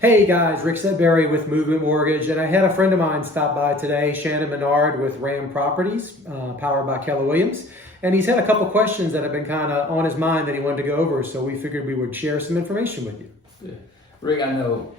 Hey guys, Rick Sedberry with Movement Mortgage, and I had a friend of mine stop by today, Shannon Menard with Ram Properties, powered by Keller Williams, and he's had a couple questions that have been kind of on his mind that he wanted to go over, so we figured we would share some information with you. Yeah. Rick, I know,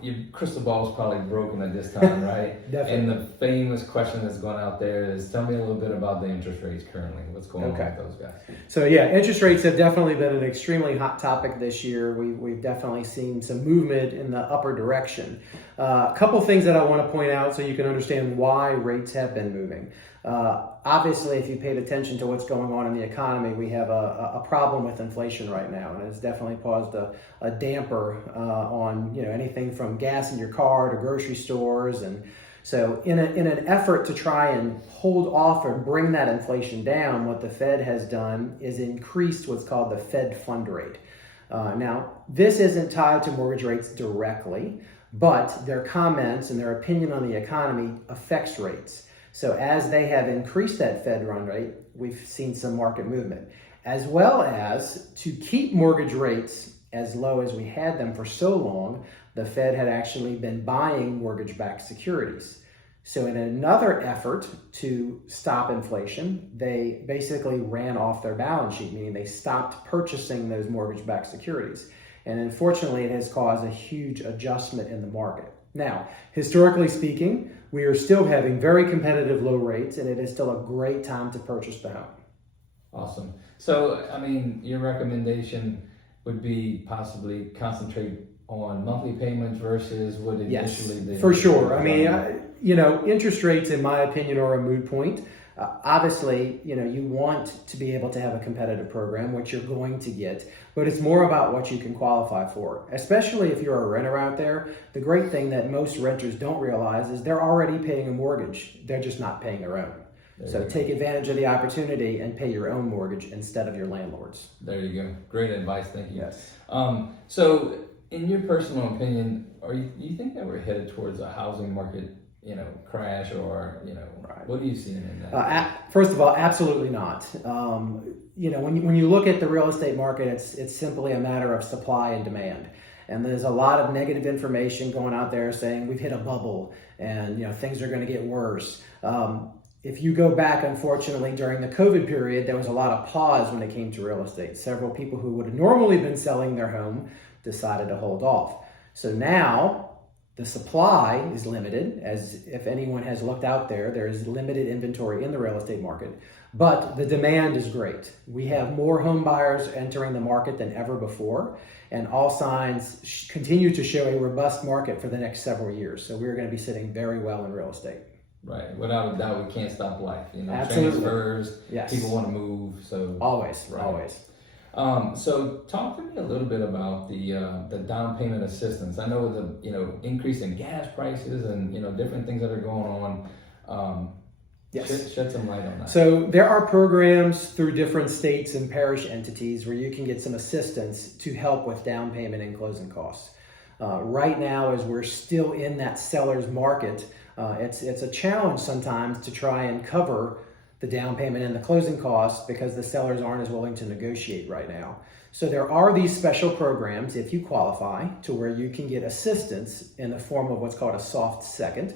your crystal ball is probably broken at this time, right? Definitely. And the famous question that's going out there is, tell me a little bit about the interest rates currently. What's going on with those guys? So yeah, interest rates have definitely been an extremely hot topic this year. We've definitely seen some movement in the upper direction. A couple things that I want to point out so you can understand why rates have been moving. Obviously, if you paid attention to what's going on in the economy, we have a problem with inflation right now, and it's definitely caused a damper on anything from gas in your car to grocery stores. And so in an effort to try and hold off or bring that inflation down, what the Fed has done is increased what's called the Fed fund rate. Now, this isn't tied to mortgage rates directly, but their comments and their opinion on the economy affects rates. So as they have increased that Fed run rate, we've seen some market movement, as well as to keep mortgage rates as low as we had them for so long, the Fed had actually been buying mortgage-backed securities. So in another effort to stop inflation, they basically ran off their balance sheet, meaning they stopped purchasing those mortgage-backed securities. And unfortunately, it has caused a huge adjustment in the market. Now, historically speaking, we are still having very competitive low rates, and it is still a great time to purchase the home. Awesome. So, your recommendation would be possibly concentrate on monthly payments versus what initially Yes, for sure. Interest rates, in my opinion, are a moot point. Obviously, you want to be able to have a competitive program, which you're going to get, but it's more about what you can qualify for. Especially if you're a renter out there, the great thing that most renters don't realize is they're already paying a mortgage. They're just not paying their own. So take advantage of the opportunity and pay your own mortgage instead of your landlord's. There you go. Great advice. Thank you. Yes. So in your personal opinion, you think that we're headed towards a housing market crash, or Right. What are you seeing in that? First of all, absolutely not. When you look at the real estate market, it's simply a matter of supply and demand. And there's a lot of negative information going out there saying we've hit a bubble and things are going to get worse. If you go back, unfortunately, during the COVID period, there was a lot of pause when it came to real estate. Several people who would have normally been selling their home decided to hold off. So now the supply is limited, as if anyone has looked out there is limited inventory in the real estate market, but the demand is great. We have more home buyers entering the market than ever before, and all signs continue to show a robust market for the next several years. So we're going to be sitting very well in real estate. Right. Without a doubt, we can't stop life. Absolutely. Transfers, Yes. People want to move. So Always. So talk to me a little bit about the down payment assistance. I know the increase in gas prices and different things that are going on. Yes. Shed some light on that. So there are programs through different states and parish entities where you can get some assistance to help with down payment and closing costs. Right now, as we're still in that seller's market, it's a challenge sometimes to try and cover the down payment and the closing costs because the sellers aren't as willing to negotiate right now. So there are these special programs, if you qualify, to where you can get assistance in the form of what's called a soft second,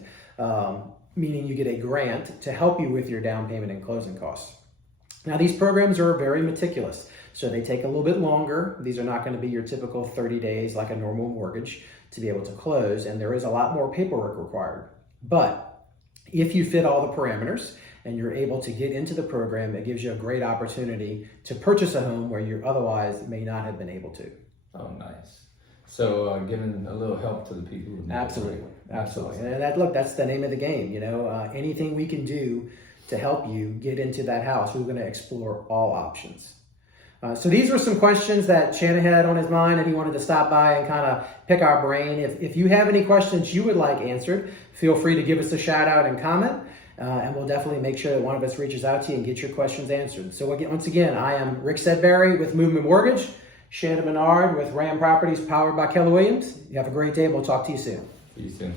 meaning you get a grant to help you with your down payment and closing costs. Now, these programs are very meticulous, so they take a little bit longer. These are not going to be your typical 30 days like a normal mortgage to be able to close, and there is a lot more paperwork required. But if you fit all the parameters and you're able to get into the program, it gives you a great opportunity to purchase a home where you otherwise may not have been able to. Oh, nice. So giving a little help to the people who need it. Absolutely. And that's the name of the game. Anything we can do to help you get into that house, we're going to explore all options. So these were some questions that Shannon had on his mind, and he wanted to stop by and kind of pick our brain. If you have any questions you would like answered, feel free to give us a shout out and comment, and we'll definitely make sure that one of us reaches out to you and get your questions answered. So once again, I am Rick Sedberry with Movement Mortgage, Shannon Menard with Ram Properties, powered by Keller Williams. You have a great day, and we'll talk to you soon. See you soon.